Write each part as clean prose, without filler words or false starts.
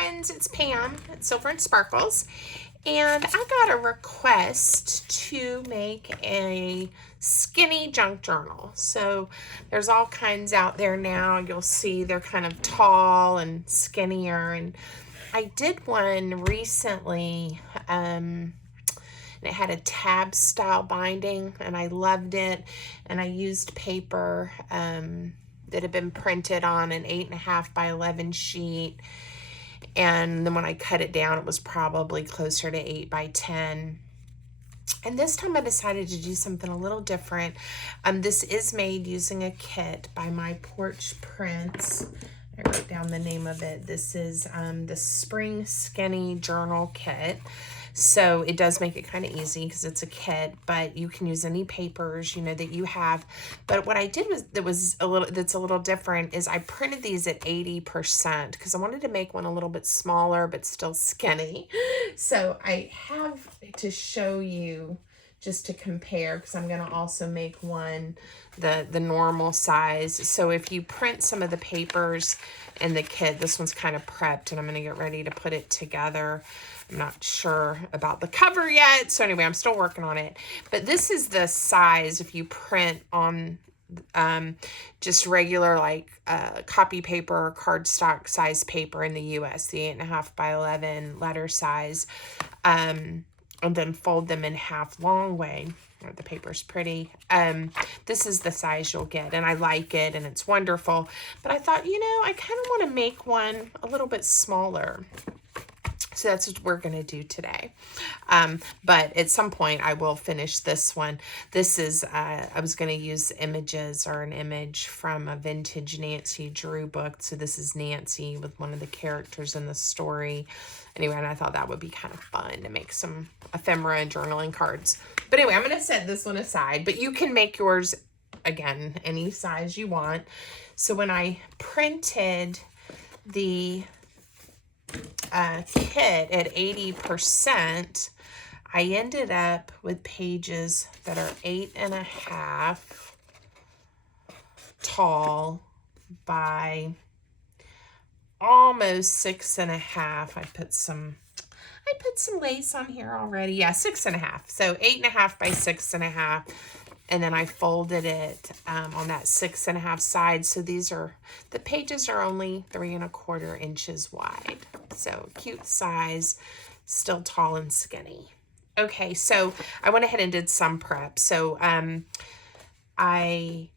friends, it's Pam at Silver and Sparkles, and I got a request to make a skinny junk journal. So there's all kinds out there now. You'll see they're kind of tall and skinnier, and I did one recently, and it had a tab style binding, and I loved it, and I used paper that had been printed on an 8.5 by 11 sheet, and then when I cut it down, it was probably closer to 8 by 10. And this time I decided to do something a little different. This is made using a kit by My Porch Prints. I wrote down the name of it. This is the Spring Skinny Journal Kit. So it does make it kind of easy because it's a kit, but you can use any papers, you know, that you have. But what I did that's a little different is I printed these at 80% because I wanted to make one a little bit smaller but still skinny. So I have to show you just to compare, because I'm going to also make one the normal size. So if you print some of the papers in the kit, this one's kind of prepped, and I'm going to get ready to put it together. I'm not sure about the cover yet, so anyway, I'm still working on it. But this is the size if you print on just regular like copy paper or cardstock size paper in the US, the 8.5 by 11 letter size, and then fold them in half long way. The paper's pretty. This is the size you'll get, and I like it, and it's wonderful. But I thought, you know, I kind of want to make one a little bit smaller. So that's what we're going to do today. But at some point I will finish this one. This is, I was going to use images or an image from a vintage Nancy Drew book. So this is Nancy with one of the characters in the story. Anyway, and I thought that would be kind of fun to make some ephemera and journaling cards. But anyway, I'm going to set this one aside, but you can make yours, again, any size you want. So when I printed the kit at 80%, I ended up with pages that are 8.5 tall by almost 6.5. I put some lace on here already. Yeah, 6.5. So 8.5 by 6.5. And then I folded it on that 6.5 side. So the pages are only 3.25 inches wide. So cute size, still tall and skinny. Okay, so I went ahead and did some prep. So I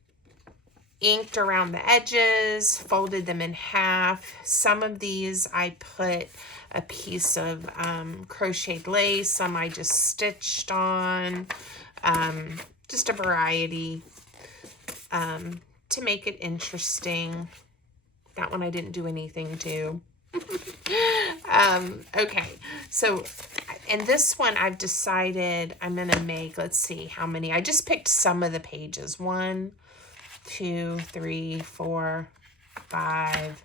inked around the edges, folded them in half. Some of these I put a piece of crocheted lace. Some I just stitched on. Just a variety to make it interesting. That one I didn't do anything to. Okay, so, and this one I've decided I'm going to make, let's see how many. I just picked some of the pages. 1, 2, 3, 4, 5,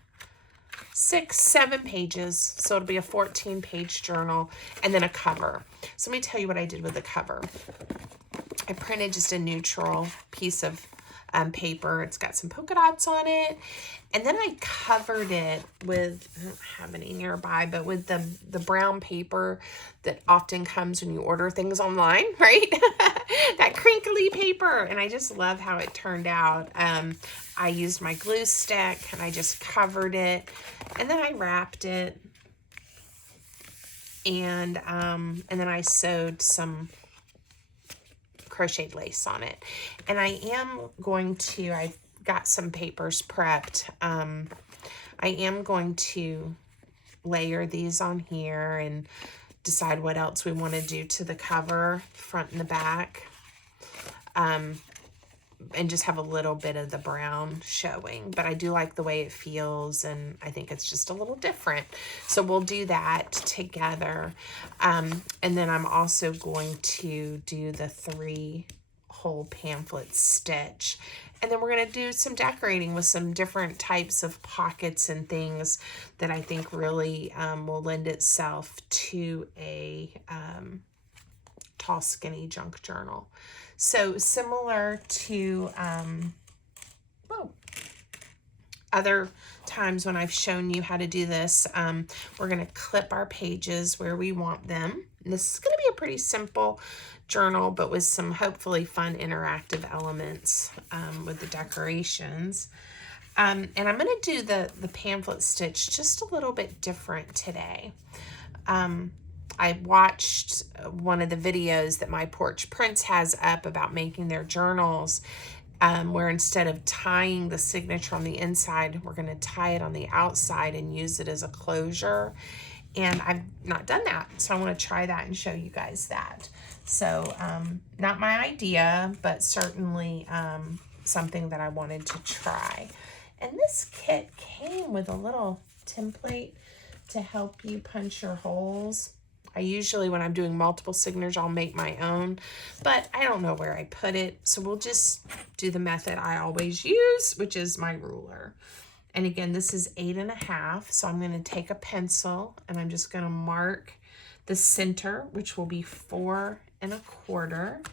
6, 7 pages. So it'll be a 14-page journal, and then a cover. So let me tell you what I did with the cover. I printed just a neutral piece of paper. It's got some polka dots on it. And then I covered it with, I don't have any nearby, but with the brown paper that often comes when you order things online, right? That crinkly paper. And I just love how it turned out. I used my glue stick and I just covered it. And then I wrapped it. And then I sewed some crocheted lace on it. And I am going to, I've got some papers prepped. I am going to layer these on here and decide what else we want to do to the cover, front and the back. And just have a little bit of the brown showing, but I do like the way it feels, and I think it's just a little different. So we'll do that together. And then I'm also going to do the 3 whole pamphlet stitch. And then we're going to do some decorating with some different types of pockets and things that I think really will lend itself to a tall, skinny junk journal. So similar to other times when I've shown you how to do this, we're going to clip our pages where we want them. And this is going to be a pretty simple journal, but with some hopefully fun interactive elements with the decorations. And I'm going to do the pamphlet stitch just a little bit different today. I watched one of the videos that My Porch Prints has up about making their journals, where instead of tying the signature on the inside, we're going to tie it on the outside and use it as a closure. And I've not done that, so I want to try that and show you guys that. So not my idea, but certainly something that I wanted to try. And this kit came with a little template to help you punch your holes. I usually, when I'm doing multiple signatures, I'll make my own, but I don't know where I put it. So we'll just do the method I always use, which is my ruler. And again, this is 8.5. So I'm going to take a pencil and I'm just going to mark the center, which will be 4.25.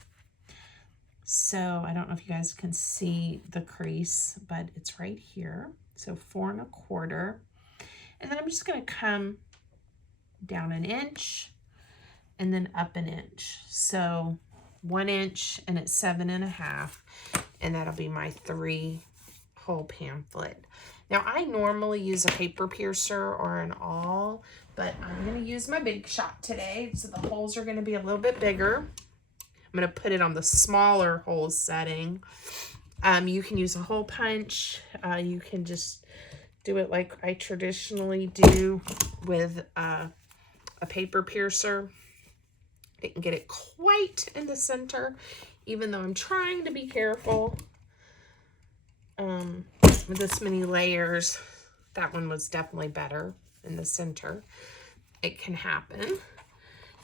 So I don't know if you guys can see the crease, but it's right here. So 4.25. And then I'm just going to come down 1 inch and then up 1 inch. So 1 inch and it's 7.5. And that'll be my 3-hole pamphlet. Now I normally use a paper piercer or an awl, but I'm going to use my Big Shot today. So the holes are going to be a little bit bigger. I'm going to put it on the smaller hole setting. You can use a hole punch. You can just do it like I traditionally do with a paper piercer. Didn't get it quite in the center, even though I'm trying to be careful. With this many layers, that one was definitely better in the center. It can happen.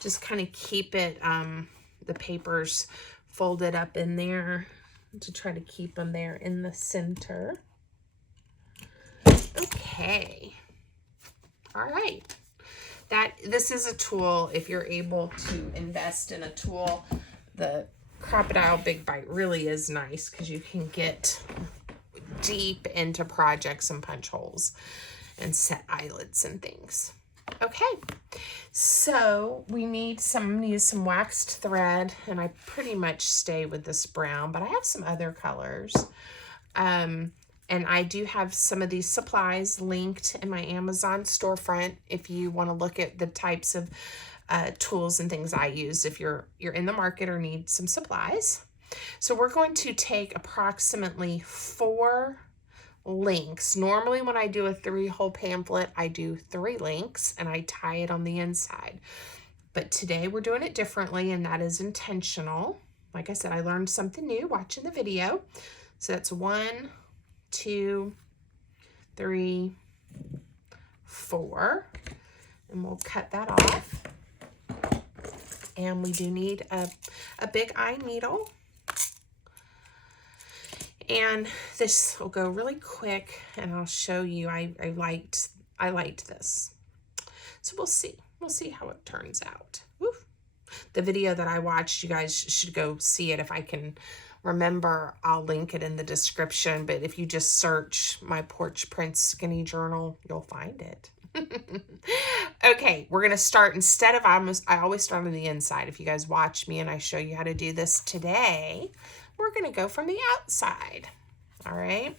Just kind of keep it, the papers folded up in there to try to keep them there in the center. Okay. All right. This is a tool. If you're able to invest in a tool, the Crocodile Big Bite really is nice because you can get deep into projects and punch holes and set eyelets and things. Okay, so we need use some waxed thread, and I pretty much stay with this brown, but I have some other colors. And I do have some of these supplies linked in my Amazon storefront if you want to look at the types of tools and things I use if you're in the market or need some supplies. So we're going to take approximately 4 links. Normally when I do a 3-hole pamphlet, I do 3 links and I tie it on the inside. But today we're doing it differently, and that is intentional. Like I said, I learned something new watching the video. So that's 1, 2, 3, 4. And we'll cut that off. And we do need a big eye needle. And this will go really quick, and I'll show you. I liked this. So we'll see how it turns out. Woo. The video that I watched, you guys should go see it. If I can remember, I'll link it in the description. But if you just search My Porch Prints Skinny Journal, you'll find it. Okay, we're gonna start. Instead of I always start on the inside. If you guys watch me and I show you how to do this today, we're gonna go from the outside. All right,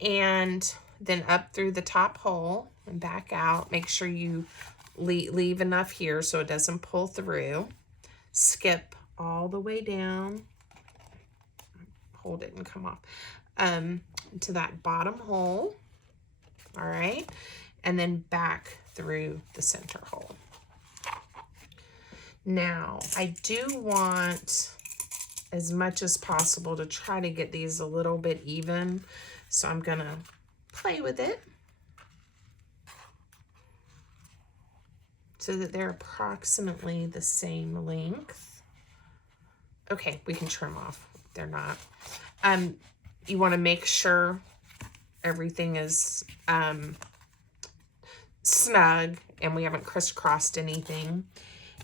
and then up through the top hole and back out. Make sure you leave enough here so it doesn't pull through. Skip all the way down. Hold it and come off to that bottom hole. All right, and then back through the center hole. Now, I do want as much as possible to try to get these a little bit even, so I'm gonna play with it so that they're approximately the same length. Okay, we can trim off if they're not. You want to make sure everything is snug and we haven't crisscrossed anything.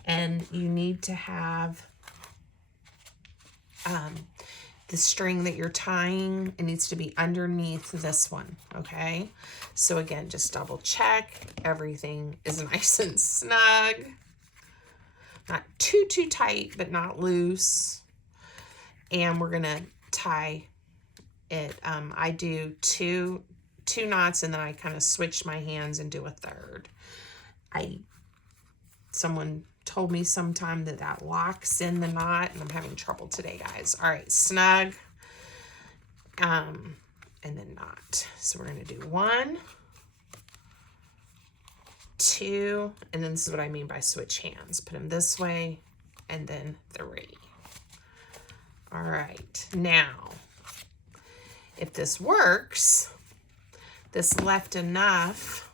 And you need to have the string that you're tying, it needs to be underneath this one, okay? So again, just double check. Everything is nice and snug. Not too tight, but not loose. And we're gonna tie it. I do two knots, and then I kind of switch my hands and do a third. Someone told me sometime that locks in the knot, and I'm having trouble today, guys. All right, snug, and then knot. So we're gonna do 1, 2, and then this is what I mean by switch hands. Put them this way, and then 3. All right, now, if this works, this left enough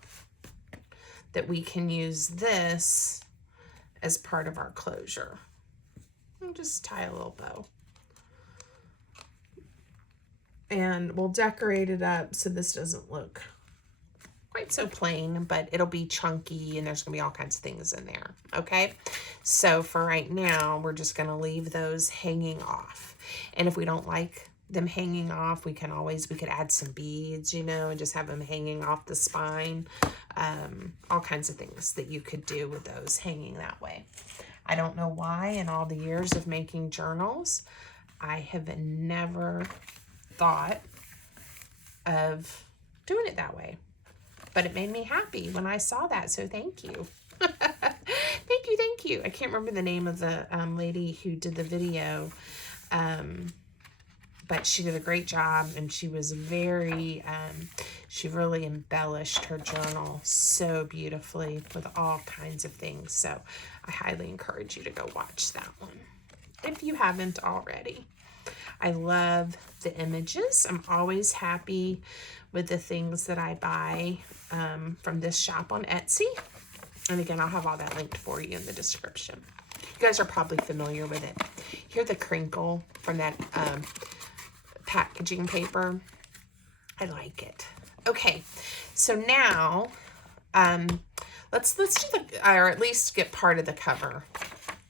that we can use this as part of our closure. I'll just tie a little bow. And we'll decorate it up so this doesn't look quite so plain, but it'll be chunky and there's gonna be all kinds of things in there, okay? So for right now, we're just gonna leave those hanging off. And if we don't like them hanging off, we could add some beads, you know, and just have them hanging off the spine. All kinds of things that you could do with those hanging that way. I don't know why in all the years of making journals, I have never thought of doing it that way, but it made me happy when I saw that, so thank you. Thank you. I can't remember the name of the lady who did the video, but she did a great job, and she was very, she really embellished her journal so beautifully with all kinds of things. So I highly encourage you to go watch that one if you haven't already. I love the images. I'm always happy with the things that I buy from this shop on Etsy. And again, I'll have all that linked for you in the description. You guys are probably familiar with it. Hear the crinkle from that packaging paper. I like it. Okay, so now let's do or at least get part of the cover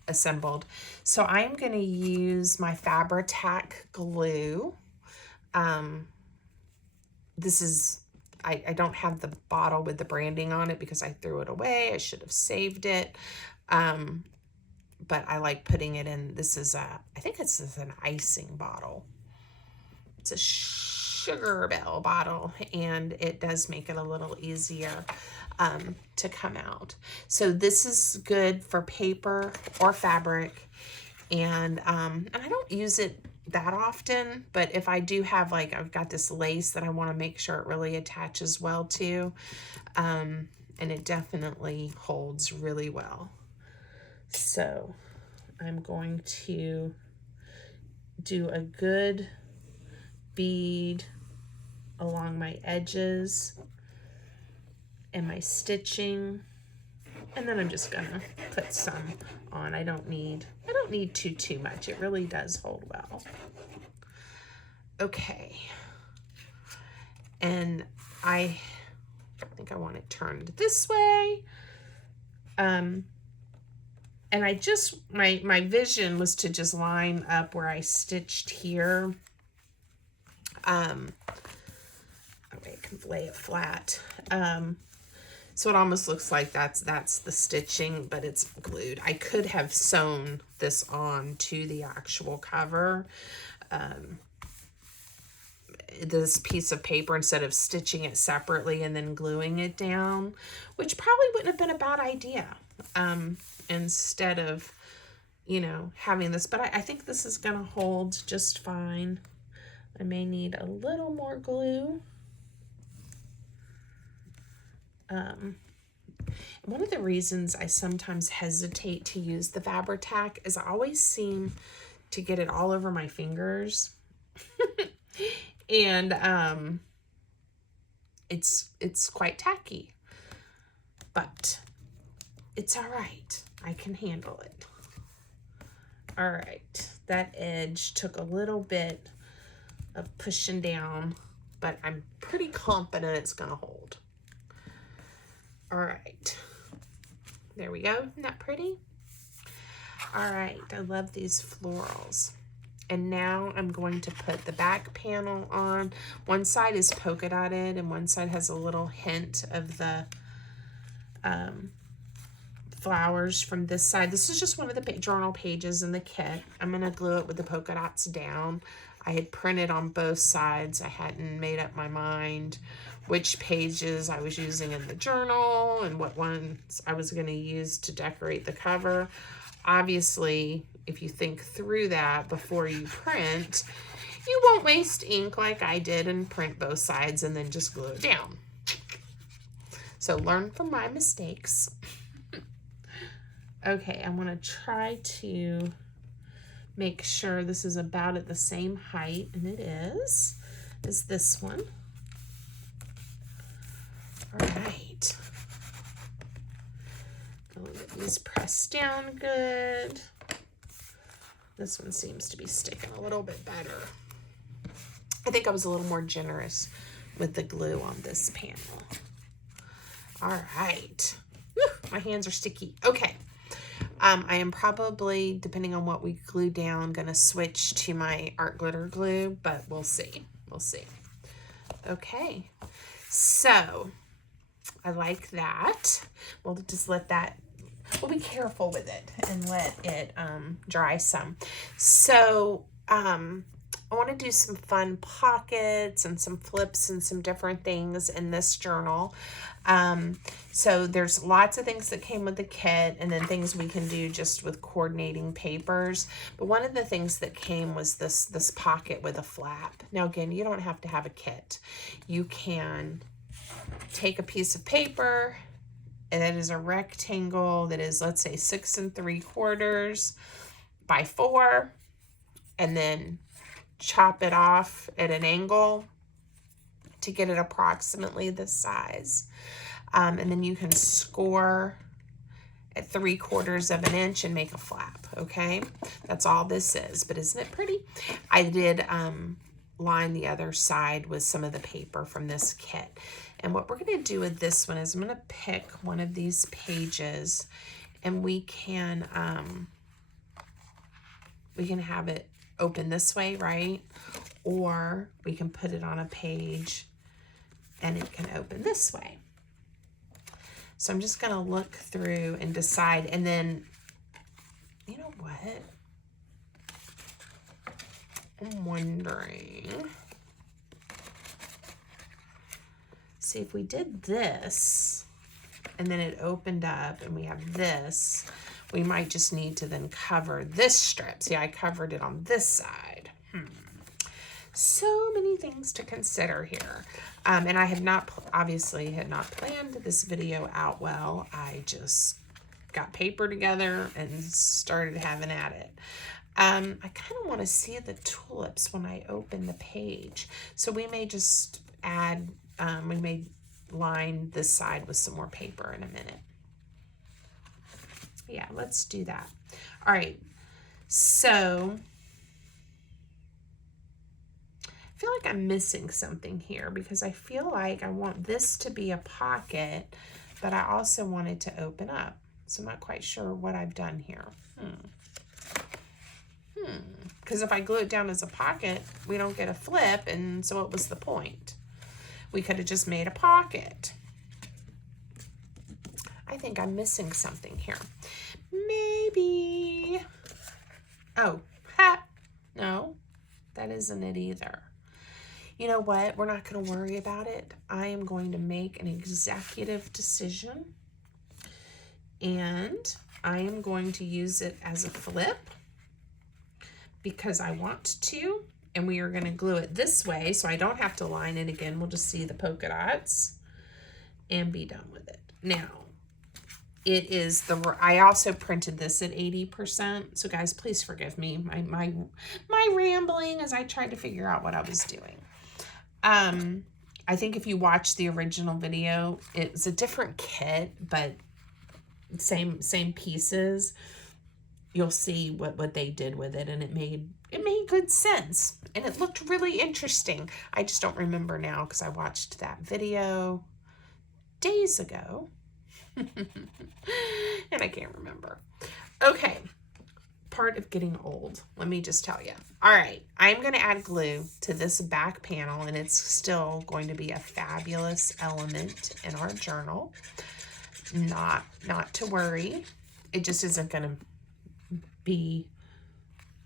assembled. So I'm going to use my Fabri-Tac glue. This is, I don't have the bottle with the branding on it because I threw it away. I should have saved it. But I like putting it in. This is I think this is an icing bottle. It's a Sugar Bell bottle, and it does make it a little easier to come out. So this is good for paper or fabric, and I don't use it that often, but if I do have, like, I've got this lace that I want to make sure it really attaches well to, and it definitely holds really well. So I'm going to do a good bead along my edges and my stitching, and then I'm just gonna put some on. I don't need too much. It really does hold well. Okay, and I think I want it turned this way. And I just, my vision was to just line up where I stitched here. Okay, I can lay it flat. So it almost looks like that's the stitching, but it's glued. I could have sewn this on to the actual cover, this piece of paper, instead of stitching it separately and then gluing it down, which probably wouldn't have been a bad idea. Instead of, you know, having this, but I think this is gonna hold just fine. I may need a little more glue. One of the reasons I sometimes hesitate to use the Fabri-Tac is I always seem to get it all over my fingers. And it's quite tacky, but it's all right. I can handle it. All right, that edge took a little bit of pushing down, but I'm pretty confident it's gonna hold. All right, there we go. Isn't that pretty? All right, I love these florals. And now I'm going to put the back panel on. One side is polka dotted and one side has a little hint of the flowers from this side. This is just one of the journal pages in the kit. I'm going to glue it with the polka dots down. I had printed on both sides. I hadn't made up my mind which pages I was using in the journal and what ones I was going to use to decorate the cover. Obviously, if you think through that before you print, you won't waste ink like I did and print both sides and then just glue it down. So learn from my mistakes. Okay, I'm going to try to make sure this is about at the same height, and it is this one. All right. I'll get these pressed down good. This one seems to be sticking a little bit better. I think I was a little more generous with the glue on this panel. All right. Whew, my hands are sticky. Okay. I am probably, depending on what we glue down, going to switch to my art glitter glue, but we'll see. We'll see. Okay. So, I like that. We'll just let that, we'll be careful with it and let it dry some. So, I want to do some fun pockets and some flips and some different things in this journal. So there's lots of things that came with the kit and then things we can do just with coordinating papers. But one of the things that came was this pocket with a flap. Now again, you don't have to have a kit. You can take a piece of paper and that is a rectangle that is, let's say, 6 3/4 by 4, and then chop it off at an angle to get it approximately this size. And then you can score at 3/4 of an inch and make a flap, okay? That's all this is, but isn't it pretty? I did line the other side with some of the paper from this kit. And what we're gonna do with this one is I'm gonna pick one of these pages and we can have it open this way, right? Or we can put it on a page and it can open this way. So I'm just gonna look through and decide, and then, you know what? I'm wondering, see if we did this and then it opened up and we have this, we might just need to then cover this strip. See, I covered it on this side. So many things to consider here. And I had not, obviously had not planned this video out well. I just got paper together and started having at it. I kind of want to see the tulips when I open the page. So we may just add, we may line this side with some more paper in a minute. Yeah, let's do that. All right, so I feel like I'm missing something here because I feel like I want this to be a pocket, but I also want it to open up. So I'm not quite sure what I've done here. Because if I glue it down as a pocket, we don't get a flip, and so what was the point? We could have just made a pocket. I think I'm missing something here. Maybe. Oh, no, that isn't it either. You know what? We're not going to worry about it. I am going to make an executive decision, and I am going to use it as a flip because I want to, and we are going to glue it this way so I don't have to line it again. We'll just see the polka dots and be done with it. Now, it is I also printed this at 80%. So guys, please forgive me. My rambling as I tried to figure out what I was doing. I think if you watch the original video, it's a different kit, but same pieces. You'll see what they did with it, and it made good sense, and it looked really interesting. I just don't remember now because I watched that video days ago. And I can't remember. Okay, part of getting old, let me just tell you. All right, I'm going to add glue to this back panel, and it's still going to be a fabulous element in our journal. Not to worry. It just isn't going to be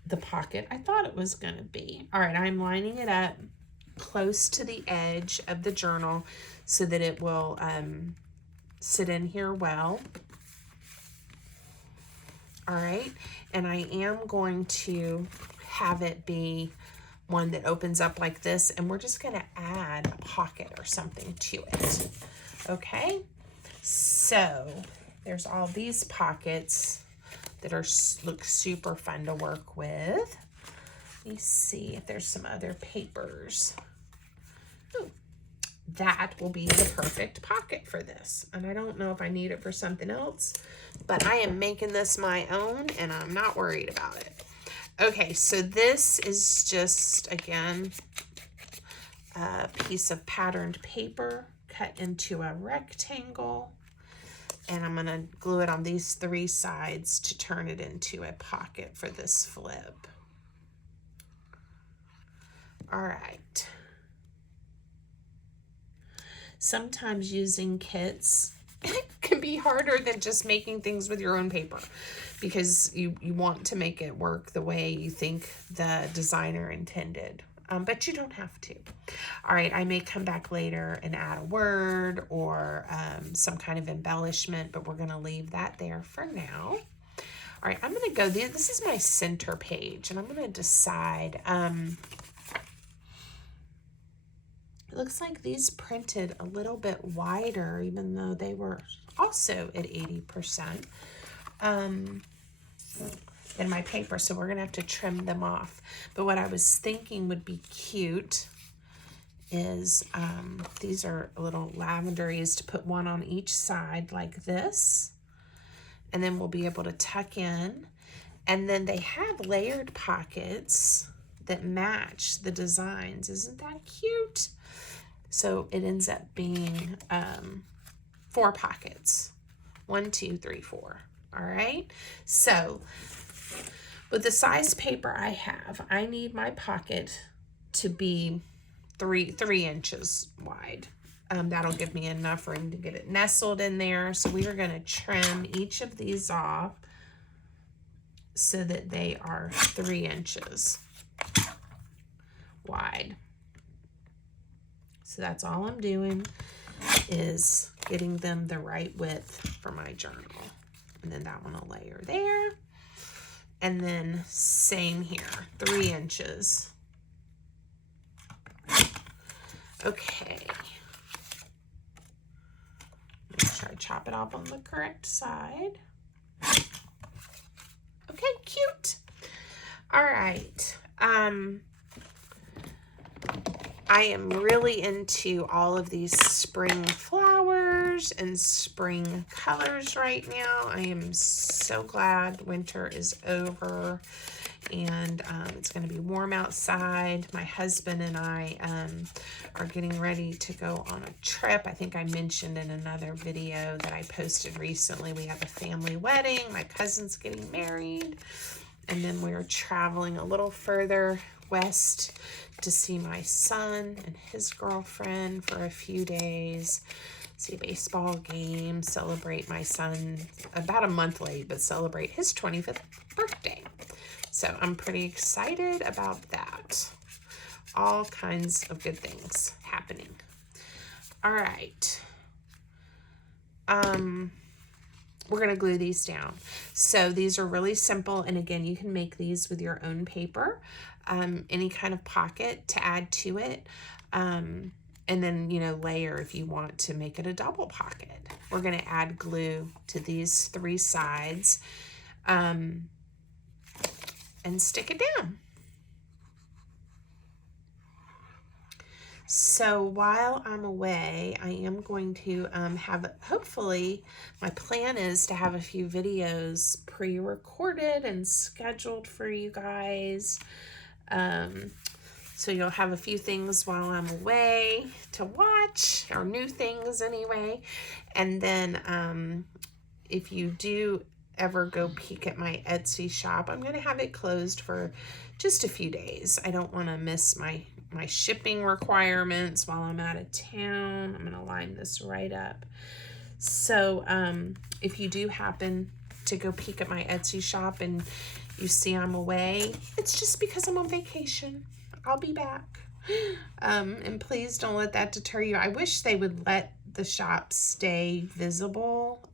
the pocket I thought it was going to be. All right, I'm lining it up close to the edge of the journal so that it will sit in here well. All right, and I am going to have it be one that opens up like this, and we're just going to add a pocket or something to it. Okay, so there's all these pockets that look super fun to work with. Let me see if there's some other papers. Ooh, that will be the perfect pocket for this. And I don't know if I need it for something else, but I am making this my own and I'm not worried about it. Okay, so this is just, again, a piece of patterned paper cut into a rectangle. And I'm gonna glue it on these 3 sides to turn it into a pocket for this flip. All right. Sometimes using kits can be harder than just making things with your own paper, because you want to make it work the way you think the designer intended. But you don't have to. All right, I may come back later and add a word or some kind of embellishment, but we're gonna leave that there for now. All right, I'm gonna go, this is my center page, and I'm gonna decide, it looks like these printed a little bit wider, even though they were also at 80% in my paper, so we're gonna have to trim them off. But what I was thinking would be cute is these are a little lavenderies to put one on each side like this, and then we'll be able to tuck in. And then they have layered pockets that match the designs. Isn't that cute? So it ends up being 4 pockets. 1, 2, 3, 4. All right. So with the size paper I have, I need my pocket to be 3 inches wide. That'll give me enough room to get it nestled in there. So we are going to trim each of these off so that they are 3 inches wide. So that's all I'm doing, is getting them the right width for my journal. And then that one will layer there. And then same here, 3 inches. Okay. Make sure I chop it off on the correct side. Okay, cute. All right. I am really into all of these spring flowers and spring colors right now. I am so glad winter is over and it's going to be warm outside. My husband and I are getting ready to go on a trip. I think I mentioned in another video that I posted recently, we have a family wedding. My cousin's getting married, and then we're traveling a little further west to see my son and his girlfriend for a few days, see a baseball game, celebrate my son about a month late, but celebrate his 25th birthday. So I'm pretty excited about that. All kinds of good things happening. All right. We're going to glue these down. So these are really simple. And again, you can make these with your own paper, any kind of pocket to add to it. And then, layer if you want to make it a double pocket. We're going to add glue to these 3 sides and stick it down. So while I'm away, I am going to hopefully, my plan is to have a few videos pre-recorded and scheduled for you guys. So you'll have a few things while I'm away to watch, or new things anyway. And then if you do ever go peek at my Etsy shop, I'm going to have it closed for just a few days. I don't want to miss my shipping requirements while I'm out of town. I'm going to line this right up. So if you do happen to go peek at my Etsy shop and you see I'm away, it's just because I'm on vacation. I'll be back. And please don't let that deter you. I wish they would let the shop stay visible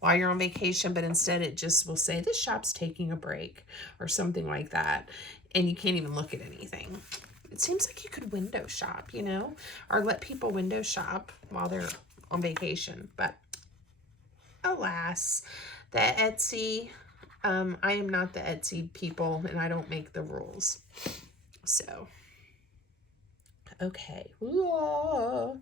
while you're on vacation, but instead it just will say the shop's taking a break or something like that, and you can't even look at anything. It seems like you could window shop, you know, or let people window shop while they're on vacation, but alas, the Etsy, I am not the Etsy people, and I don't make the rules. So, okay. Whoa.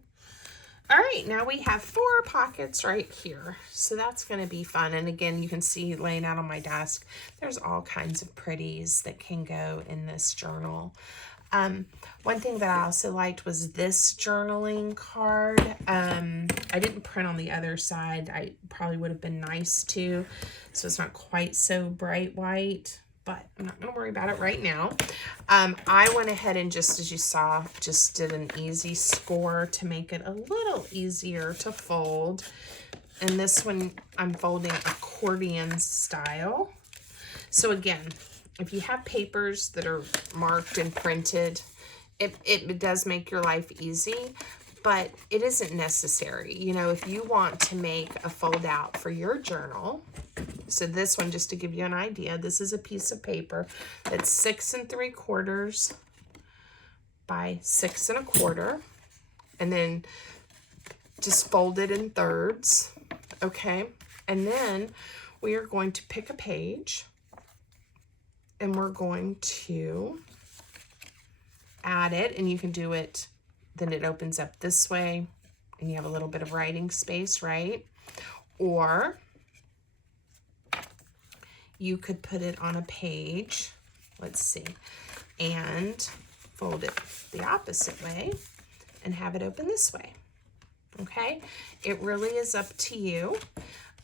All right, now we have 4 pockets right here. So that's going to be fun. And again, you can see laying out on my desk, there's all kinds of pretties that can go in this journal. One thing that I also liked was this journaling card. I didn't print on the other side. I probably would have been nice to, so it's not quite so bright white, but I'm not going to worry about it right now. I went ahead and just, as you saw, just did an easy score to make it a little easier to fold. And this one, I'm folding accordion style. So again, if you have papers that are marked and printed, it does make your life easy, but it isn't necessary. You know, if you want to make a fold out for your journal, so this one, just to give you an idea, this is a piece of paper that's 6 3/4 by 6 1/4, and then just fold it in thirds, okay? And then we are going to pick a page, and we're going to add it, and you can do it, then it opens up this way, and you have a little bit of writing space, right? Or you could put it on a page, let's see, and fold it the opposite way and have it open this way, okay? It really is up to you,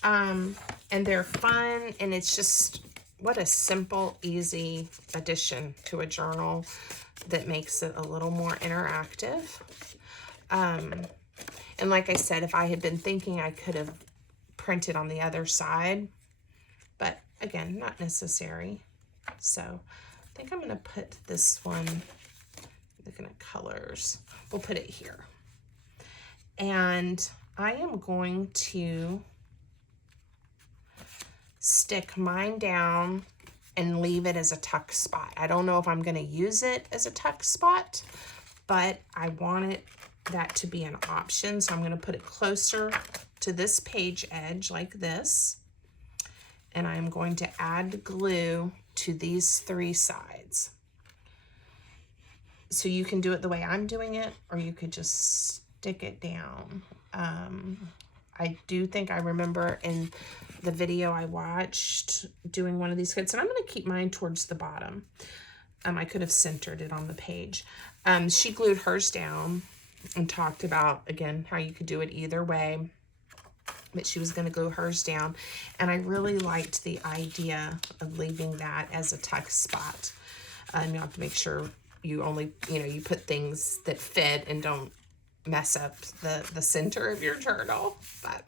and they're fun, and it's just, what a simple, easy addition to a journal that makes it a little more interactive. And like I said, if I had been thinking, I could have printed on the other side, but again, not necessary. So I think I'm going to put this one, looking at colors, we'll put it here. And I am going to stick mine down and leave it as a tuck spot. I don't know if I'm going to use it as a tuck spot, but I want that to be an option. So I'm going to put it closer to this page edge like this. And I'm going to add glue to these 3 sides. So you can do it the way I'm doing it, or you could just stick it down. I do think I remember in the video I watched doing one of these kits, and I'm going to keep mine towards the bottom. I could have centered it on the page. She glued hers down and talked about, again, how you could do it either way, but she was going to glue hers down. And I really liked the idea of leaving that as a tuck spot. You have to make sure you only, you put things that fit and don't mess up the center of your journal. But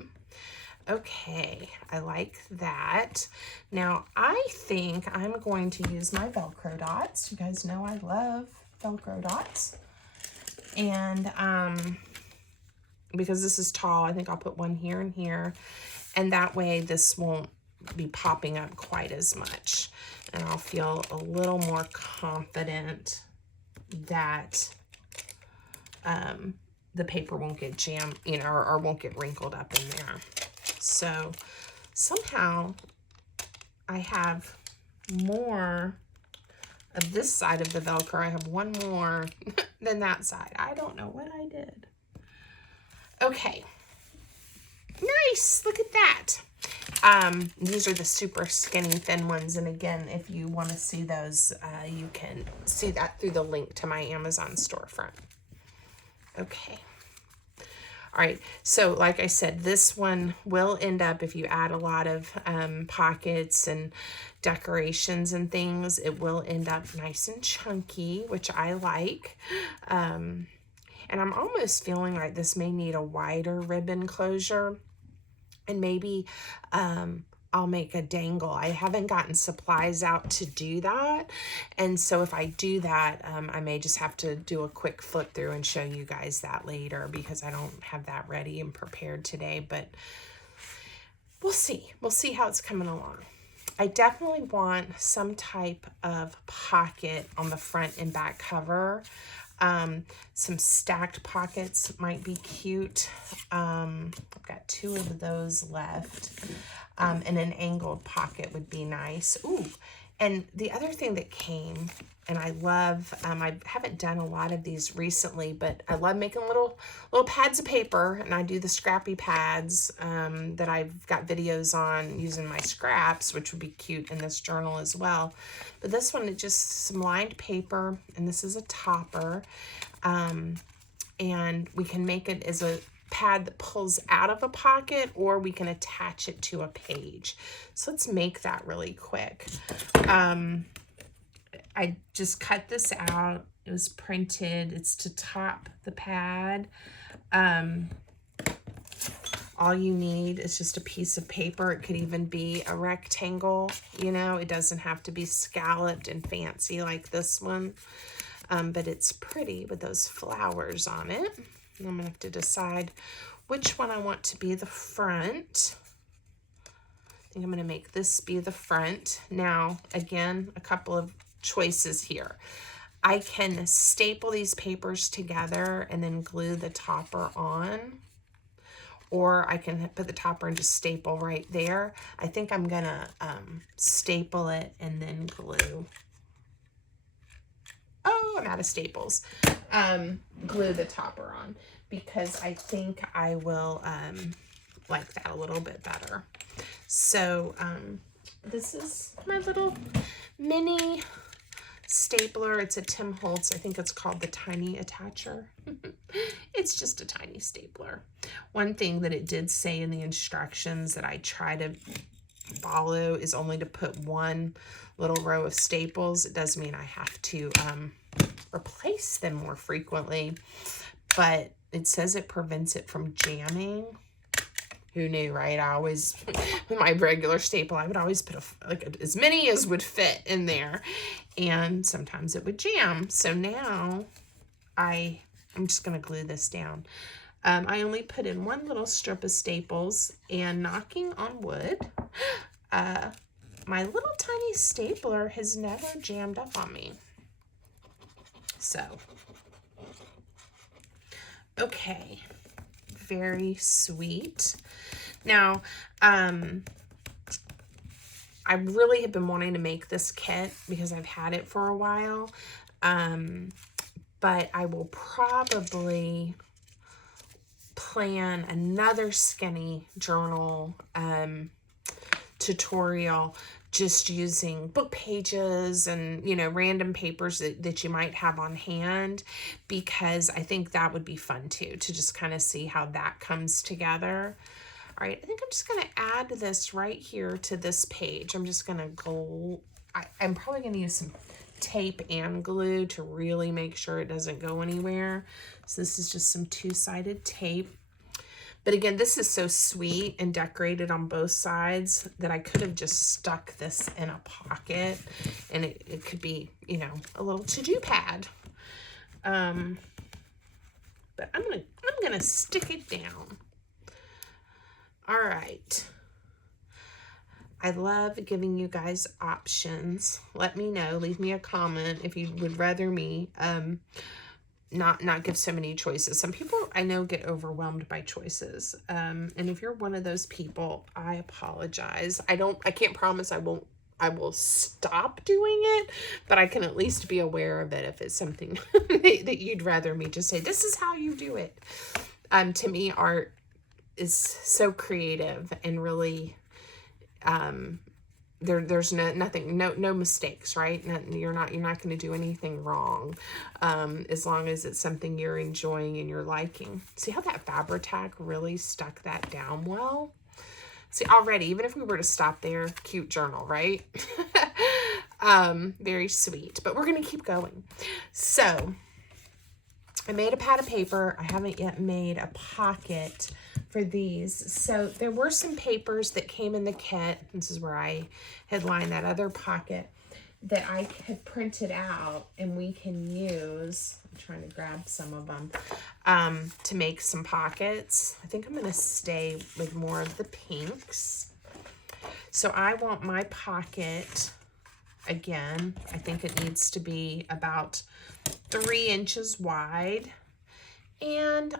okay, I like that. Now I think I'm going to use my Velcro dots. You guys know I love Velcro dots. And because this is tall, I think I'll put one here and here. And that way this won't be popping up quite as much. And I'll feel a little more confident that the paper won't get jammed, or won't get wrinkled up in there. So somehow I have more of this side of the Velcro. I have one more than that side. I don't know what I did. Okay. Nice. Look at that. These are the super skinny thin ones. And again, if you want to see those, you can see that through the link to my Amazon storefront. Okay. All right, so like I said, this one will end up, if you add a lot of pockets and decorations and things, it will end up nice and chunky, which I like. And I'm almost feeling like this may need a wider ribbon closure, and maybe I'll make a dangle. I haven't gotten supplies out to do that. And so if I do that, I may just have to do a quick flip through and show you guys that later, because I don't have that ready and prepared today, but we'll see. We'll see how it's coming along. I definitely want some type of pocket on the front and back cover. Some stacked pockets might be cute. I've got 2 of those left. And an angled pocket would be nice. Ooh, and the other thing that came, and I love, I haven't done a lot of these recently, but I love making little pads of paper, and I do the scrappy pads that I've got videos on using my scraps, which would be cute in this journal as well. But this one is just some lined paper, and this is a topper, and we can make it as a pad that pulls out of a pocket, or we can attach it to a page. So let's make that really quick. I just cut this out. It was printed. It's to top the pad. All you need is just a piece of paper. It could even be a rectangle, you know, it doesn't have to be scalloped and fancy like this one. But it's pretty with those flowers on it. And I'm gonna have to decide which one I want to be the front. I think I'm gonna make this be the front. Now, again, a couple of choices here. I can staple these papers together and then glue the topper on, or I can put the topper and just staple right there. I think I'm gonna staple it and then glue. Oh, I'm out of staples. Glue the topper on, because I think I will like that a little bit better. So this is my little mini stapler. It's a Tim Holtz. I think it's called the Tiny Attacher. It's just a tiny stapler. One thing that it did say in the instructions that I try to follow is only to put 1 little row of staples. It does mean I have to replace them more frequently, but it says it prevents it from jamming. Who knew, right? I always, with my regular staple, I would always put as many as would fit in there, and sometimes it would jam. So now I'm just going to glue this down. I only put in 1 little strip of staples, and knocking on wood, my little tiny stapler has never jammed up on me. So, okay, very sweet. Now, I really have been wanting to make this kit because I've had it for a while, but I will probably plan another skinny journal tutorial, just using book pages and, you know, random papers that you might have on hand, because I think that would be fun too, to just kind of see how that comes together. All right, I think I'm just going to add this right here to this page. I'm just going to go, I'm probably going to use some tape and glue to really make sure it doesn't go anywhere. So this is just some 2-sided tape. But again, this is so sweet and decorated on both sides that I could have just stuck this in a pocket, and it could be, you know, a little to-do pad. But I'm gonna stick it down. All right. I love giving you guys options. Let me know. Leave me a comment if you would rather me not give so many choices. Some people I know get overwhelmed by choices. And if you're one of those people, I apologize. I can't promise I will stop doing it, but I can at least be aware of it if it's something that you'd rather me just say, this is how you do it. To me, art is so creative and really there's nothing, no mistakes, right? You're not going to do anything wrong, as long as it's something you're enjoying and you're liking. See how that Fabri-Tac really stuck that down well? See, already, even if we were to stop there, cute journal, right? Very sweet, but we're going to keep going. So I made a pad of paper. I haven't yet made a pocket for these. So there were some papers that came in the kit. This is where I had lined that other pocket that I had printed out, and we can use, I'm trying to grab some of them, to make some pockets. I think I'm going to stay with more of the pinks. So I want my pocket, again, I think it needs to be about 3 inches wide. And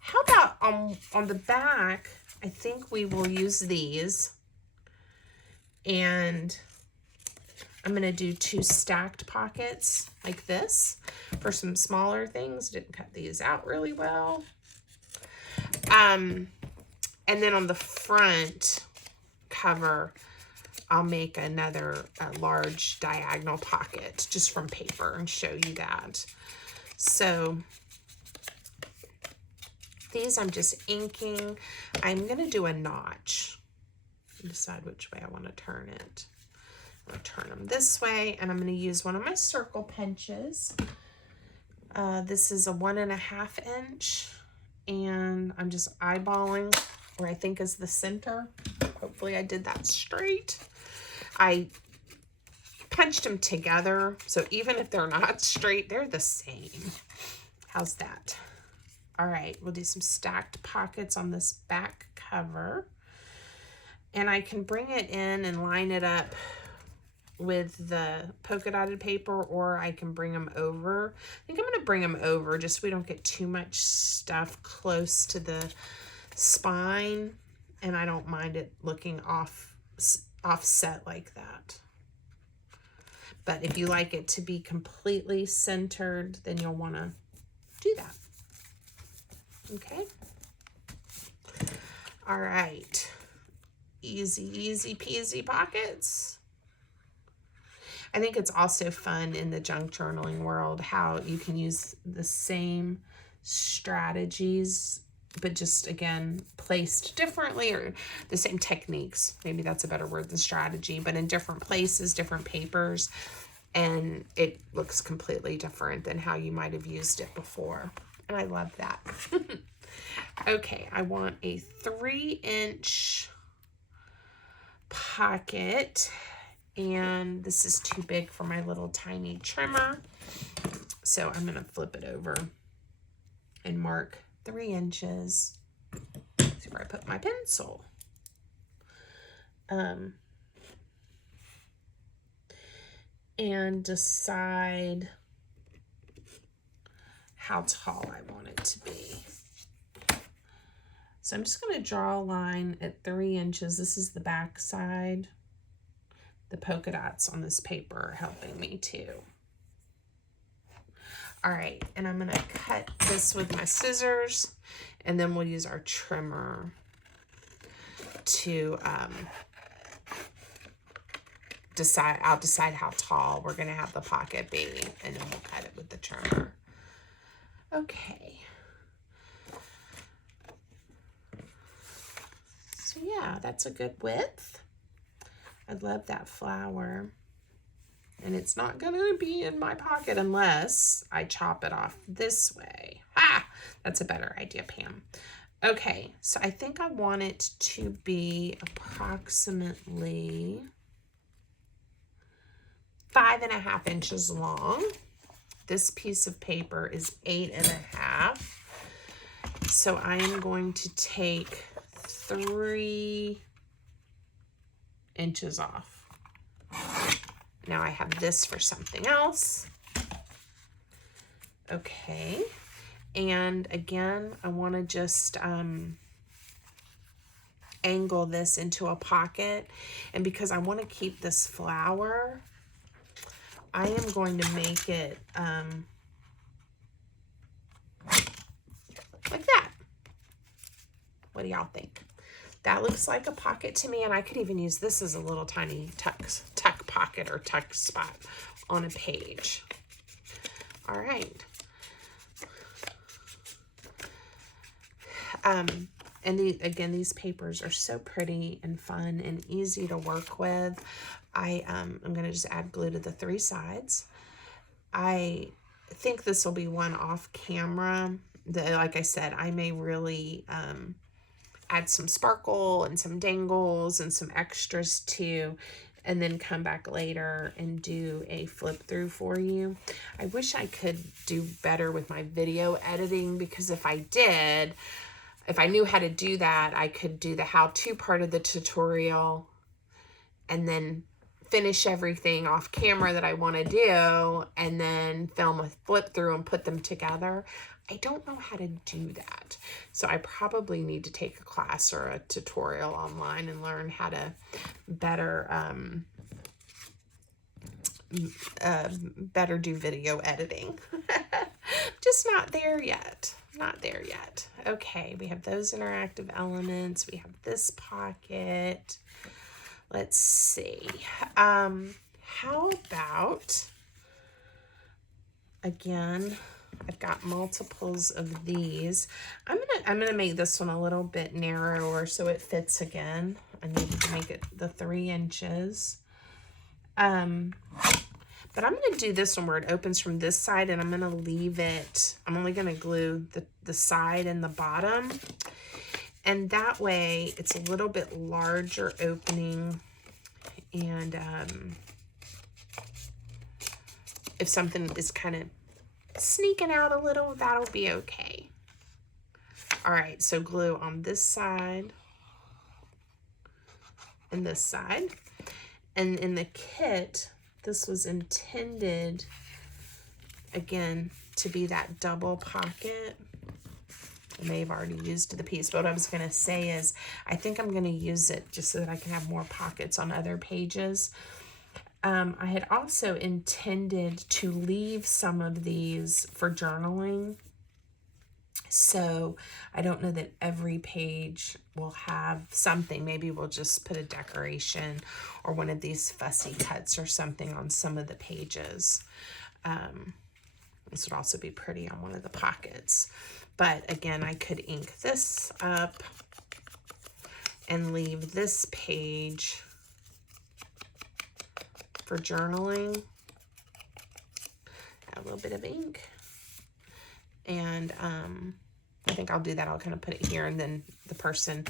how about on the back, I think we will use these, and I'm going to do 2 stacked pockets like this for some smaller things. Didn't cut these out really well. And then on the front cover, I'll make another large diagonal pocket just from paper and show you that. So these I'm just inking. I'm going to do a notch. Decide which way I want to turn it. I'm going to turn them this way, and I'm going to use one of my circle punches. This is a 1.5 inch, and I'm just eyeballing where I think is the center. Hopefully I did that straight. I punched them together, so even if they're not straight, they're the same. How's that? All right, we'll do some stacked pockets on this back cover. And I can bring it in and line it up with the polka dotted paper, or I can bring them over. I think I'm going to bring them over just so we don't get too much stuff close to the spine, and I don't mind it looking offset like that. But if you like it to be completely centered, then you'll want to do that. Okay. All right. Easy peasy pockets. I think it's also fun in the junk journaling world how you can use the same strategies, but just, again, placed differently, or the same techniques. Maybe that's a better word than strategy, but in different places, different papers, and it looks completely different than how you might have used it before. And I love that. Okay, I want a 3 inch pocket, and this is too big for my little tiny trimmer. So I'm gonna flip it over and mark 3 inches. See where I put my pencil. And decide how tall I want it to be. So I'm just going to draw a line at 3 inches. This is the back side. The polka dots on this paper are helping me too. All right, and I'm going to cut this with my scissors, and then we'll use our trimmer to decide. I'll decide how tall we're going to have the pocket be, and then we'll cut it with the trimmer. Okay. So yeah, that's a good width. I love that flower. And it's not going to be in my pocket unless I chop it off this way. Ah, that's a better idea, Pam. Okay, so I think I want it to be approximately 5.5 inches long. This piece of paper is 8.5. So I am going to take 3 inches off. Now I have this for something else. Okay. And again, I want to just angle this into a pocket. And because I want to keep this flower, I am going to make it like that. What do y'all think? That looks like a pocket to me, and I could even use this as a little tiny tuck pocket or tuck spot on a page. All right. And again, these papers are so pretty and fun and easy to work with. I'm going to just add glue to the 3 sides. I think this will be one off camera. Like I said, I may really add some sparkle and some dangles and some extras too, and then come back later and do a flip through for you. I wish I could do better with my video editing, because if I did, if I knew how to do that, I could do the how-to part of the tutorial and then finish everything off camera that I want to do, and then film a flip through and put them together. I don't know how to do that. So I probably need to take a class or a tutorial online and learn how to better do video editing. Just not there yet. Not there yet. Okay, we have those interactive elements. We have this pocket. Let's see. How about, again, I've got multiples of these. I'm gonna make this one a little bit narrower so it fits again. I needed to make it the 3 inches. But I'm going to do this one where it opens from this side, and I'm going to leave it, I'm only going to glue the side and the bottom. And that way it's a little bit larger opening. And if something is kind of sneaking out a little, that'll be okay. All right, so glue on this side and this side. And in the kit, this was intended, again, to be that double pocket. I may have already used the piece, but what I was going to say is I think I'm going to use it just so that I can have more pockets on other pages. I had also intended to leave some of these for journaling. So I don't know that every page will have something. Maybe we'll just put a decoration or one of these fussy cuts or something on some of the pages. This would also be pretty on one of the pockets. But again, I could ink this up and leave this page for journaling. Add a little bit of ink. And I think I'll do that. I'll kind of put it here, and then the person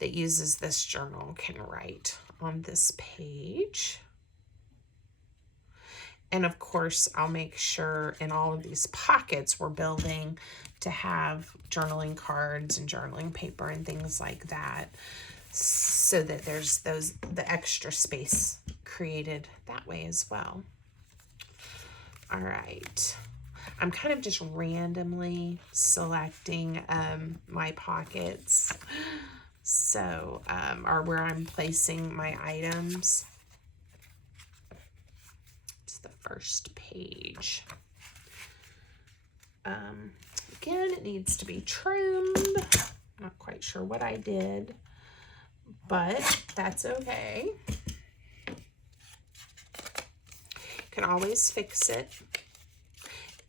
that uses this journal can write on this page. And of course, I'll make sure in all of these pockets we're building to have journaling cards and journaling paper and things like that, so that there's the extra space created that way as well. All right. I'm kind of just randomly selecting my pockets, so or where I'm placing my items. It's the first page. Again, it needs to be trimmed. Not quite sure what I did, but that's okay. Can always fix it.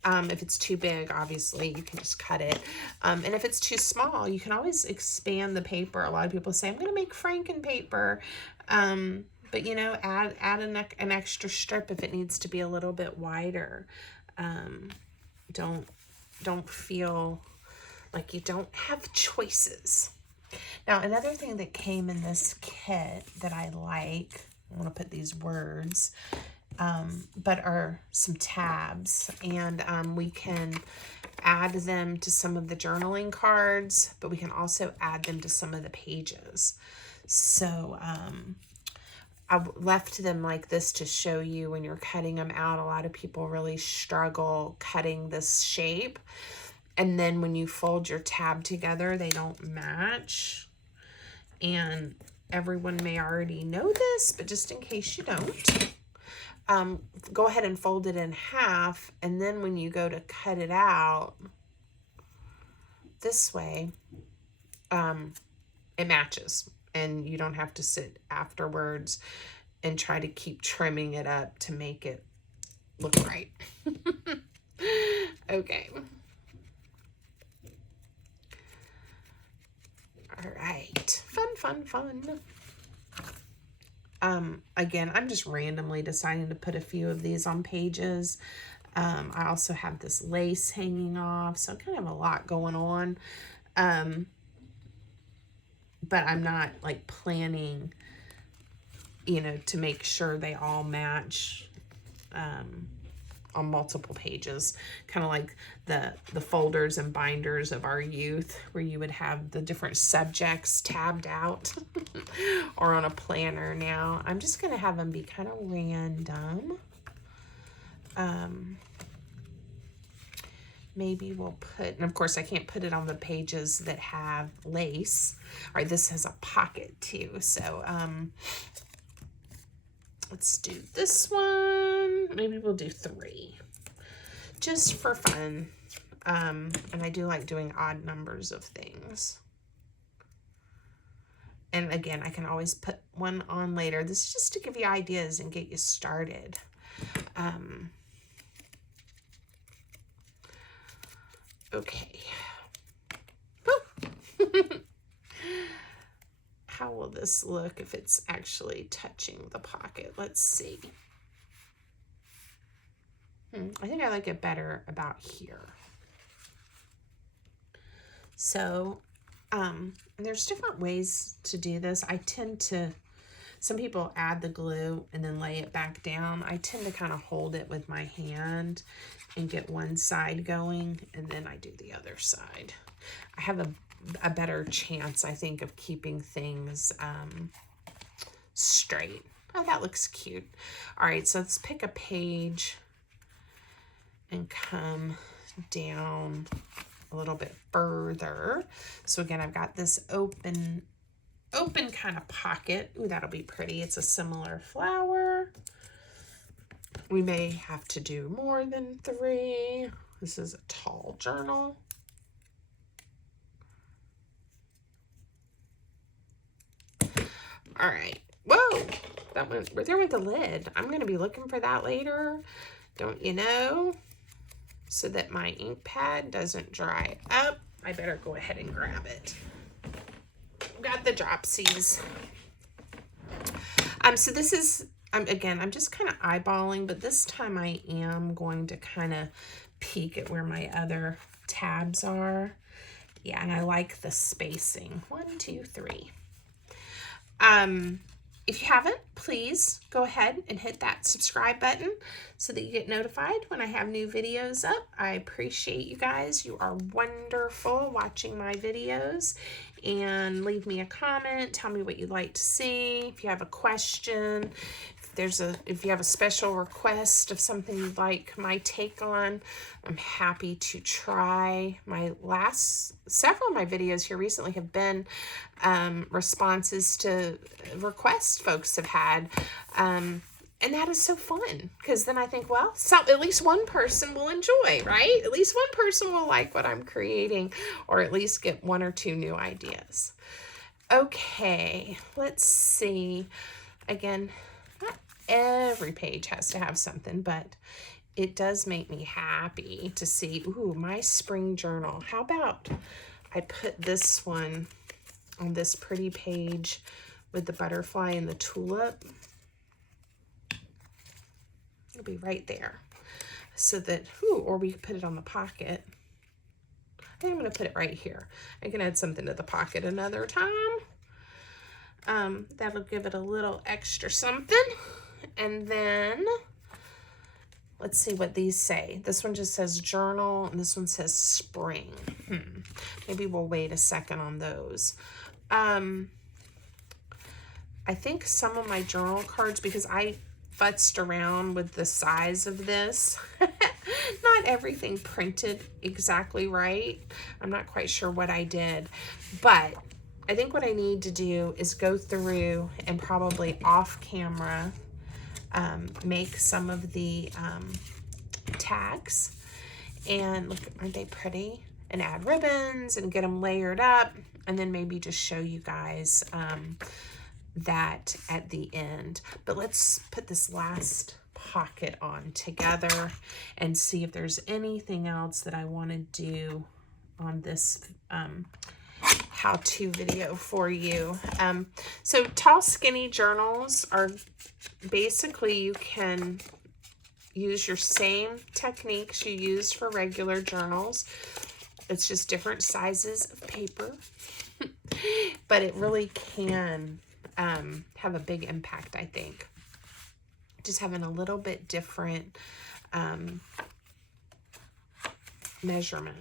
If it's too big, obviously, you can just cut it. And if it's too small, you can always expand the paper. A lot of people say, I'm going to make Franken paper. But, you know, add an extra strip if it needs to be a little bit wider. Don't feel like you don't have choices. Now, another thing that came in this kit that I like, I want to put these words, but are some tabs, and we can add them to some of the journaling cards, but we can also add them to some of the pages. So I left them like this to show you when you're cutting them out. A lot of people really struggle cutting this shape, and then when you fold your tab together, they don't match. And everyone may already know this, but just in case you don't, go ahead and fold it in half, and then when you go to cut it out this way, it matches, and you don't have to sit afterwards and try to keep trimming it up to make it look right. Okay. All right. Fun. Again, I'm just randomly deciding to put a few of these on pages. I also have this lace hanging off, so kind of a lot going on. But I'm not like planning, you know, to make sure they all match on multiple pages, kind of like the folders and binders of our youth, where you would have the different subjects tabbed out or on a planner. Now I'm just going to have them be kind of random. Maybe we'll put, and of course I can't put it on the pages that have lace. All right, this has a pocket too, so let's do this one. Maybe we'll do 3, just for fun. And I do like doing odd numbers of things. And again, I can always put one on later. This is just to give you ideas and get you started. Okay. How will this look if it's actually touching the pocket? Let's see. I think I like it better about here. So, and there's different ways to do this. I tend to, some people add the glue and then lay it back down. I tend to kind of hold it with my hand and get one side going, and then I do the other side. I have a better chance, I think, of keeping things straight. Oh, that looks cute. All right, so let's pick a page and come down a little bit further. So again, I've got this open kind of pocket. Ooh, that'll be pretty. It's a similar flower. We may have to do more than 3. This is a tall journal. All right. Whoa, that went, there went the lid. I'm going to be looking for that later, don't you know? So that my ink pad doesn't dry up. I better go ahead and grab it. Got the dropsies. So this is, again, I'm just kind of eyeballing, but this time I am going to kind of peek at where my other tabs are. Yeah, and I like the spacing. 1, 2, 3. If you haven't, please go ahead and hit that subscribe button so that you get notified when I have new videos up. I appreciate you guys. You are wonderful watching my videos. And leave me a comment. Tell me what you'd like to see. If you have a question, if you have a special request of something you'd like my take on, I'm happy to try. Several of my videos here recently have been responses to requests folks have had. And that is so fun, because then I think, well, at least one person will enjoy, right? At least one person will like what I'm creating, or at least get 1 or 2 new ideas. Okay, let's see. Again, not every page has to have something, but it does make me happy to see, ooh, my spring journal. How about I put this one on this pretty page with the butterfly and the tulip? It'll be right there, so that, ooh, or we could put it on the pocket. I think I'm going to put it right here. I can add something to the pocket another time. That'll give it a little extra something. And then let's see what these say. This one just says journal, and this one says spring. Maybe we'll wait a second on those. I think some of my journal cards, because I futzed around with the size of this. Not everything printed exactly right. I'm not quite sure what I did, but I think what I need to do is go through and probably off camera make some of the tags. And look, aren't they pretty? and add ribbons and get them layered up, and then maybe just show you guys that at the end. But let's put this last pocket on together and see if there's anything else that I want to do on this how-to video for you. So tall skinny journals are basically, you can use your same techniques you use for regular journals. It's just different sizes of paper, but it really can have a big impact, I think. Just having a little bit different measurement.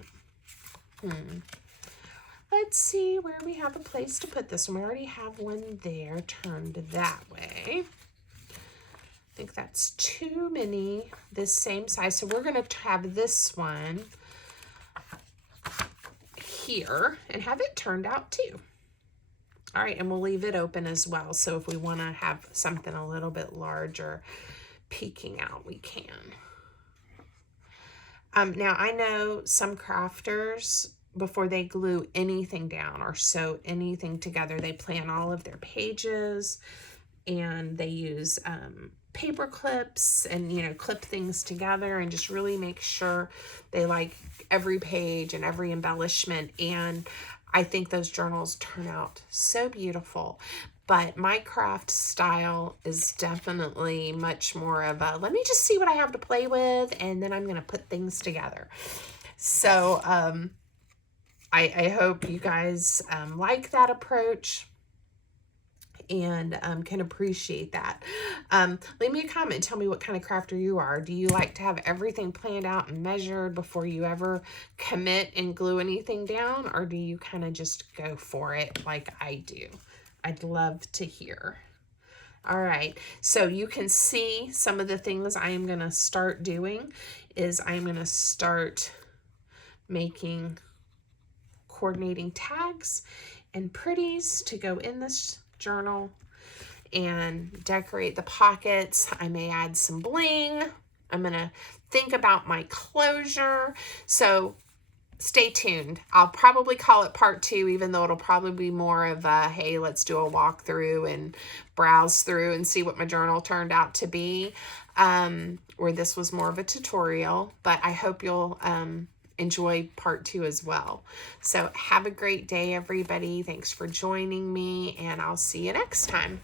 Let's see where we have a place to put this one. We already have one there turned that way. I think that's too many this same size. So we're going to have this one here and have it turned out too. All right, and we'll leave it open as well. So if we want to have something a little bit larger peeking out, we can. Now I know some crafters, before they glue anything down or sew anything together, they plan all of their pages and they use paper clips and, you know, clip things together and just really make sure they like every page and every embellishment. And I think those journals turn out so beautiful. But my craft style is definitely much more of a, let me just see what I have to play with, and then I'm going to put things together. So I hope you guys like that approach and can appreciate that. Leave me a comment. Tell me what kind of crafter you are. Do you like to have everything planned out and measured before you ever commit and glue anything down? Or do you kind of just go for it like I do? I'd love to hear. All right, so you can see some of the things I am going to start doing is I'm going to start making coordinating tags and pretties to go in this journal and decorate the pockets. I may add some bling. I'm going to think about my closure. So stay tuned. I'll probably call it part 2, even though it'll probably be more of a, hey, let's do a walkthrough and browse through and see what my journal turned out to be. Or this was more of a tutorial, but I hope you'll enjoy part 2 as well. So have a great day, everybody. Thanks for joining me, and I'll see you next time.